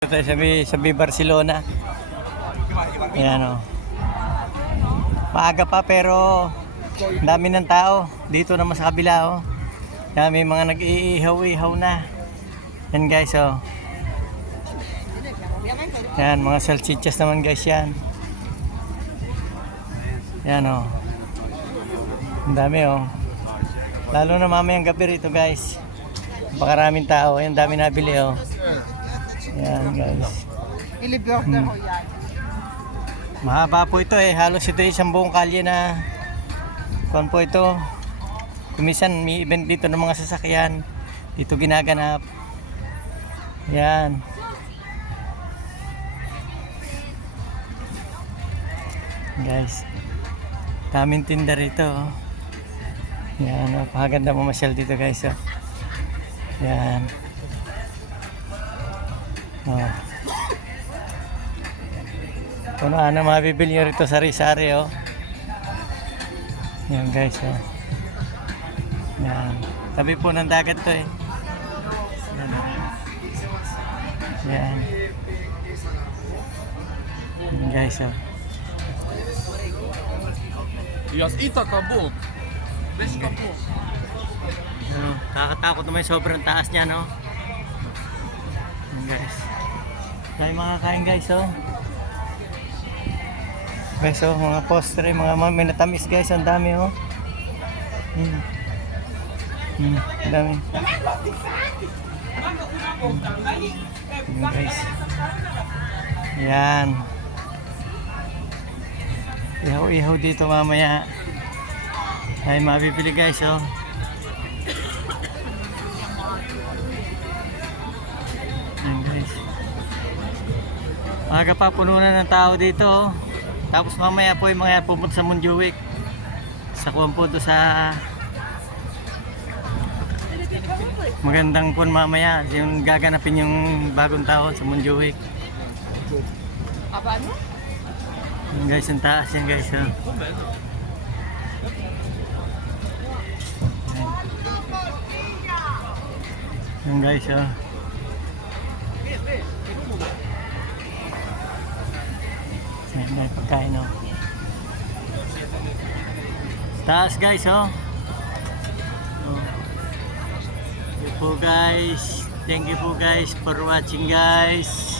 Ito sabi Barcelona. Ayan o. Maaga pa pero dami ng tao. Dito naman sa kabila o. May mga nag-iihaw-ihaw na. Yan guys o. Yan mga salchichas naman guys yan. Yan o. Ang dami o. Lalo na mamayang gabi rito guys. Pakaraming tao. Yan dami nabili o. Yan guys. Mahaba po ito eh. Halos ito isang buong kalye na kuwan po ito. Kumisan may event dito ng mga sasakyan. Dito ginaganap. Yan. Guys. Daming tinda rito. Yan. Napakaganda mamasyal dito guys. Yan. Oh. Kung ano mabibili nyo rito sa Rizari oh. Yan guys oh. Yan. Tabi po ng dagat to eh. Yan oh. Yan. Yan guys oh. Ita tabo. Best ka po. Kakatakot naman sobrang taas niya no. Yan guys. Tayo mga kain guys oh. Guys oh, mga postre, mga minatamis guys, ang dami oh. Ang dami. Guys. Yan. Ihaw-ihaw dito mamaya. Ay mabibili guys oh. Yan guys. Maga pa puno na ng tao dito oh. Tapos mamaya po yung mga pupunta sa Montjuic. Sa kuwan po to sa magandang kuwan mamaya. Yung gaganapin yung bagong taon sa Montjuic. Apa ano? Yan guys, ang taas yan guys. Oh. Yan guys oh. May pagkain oh. Taas guys oh. Thank you po guys. Thank you po guys for watching guys.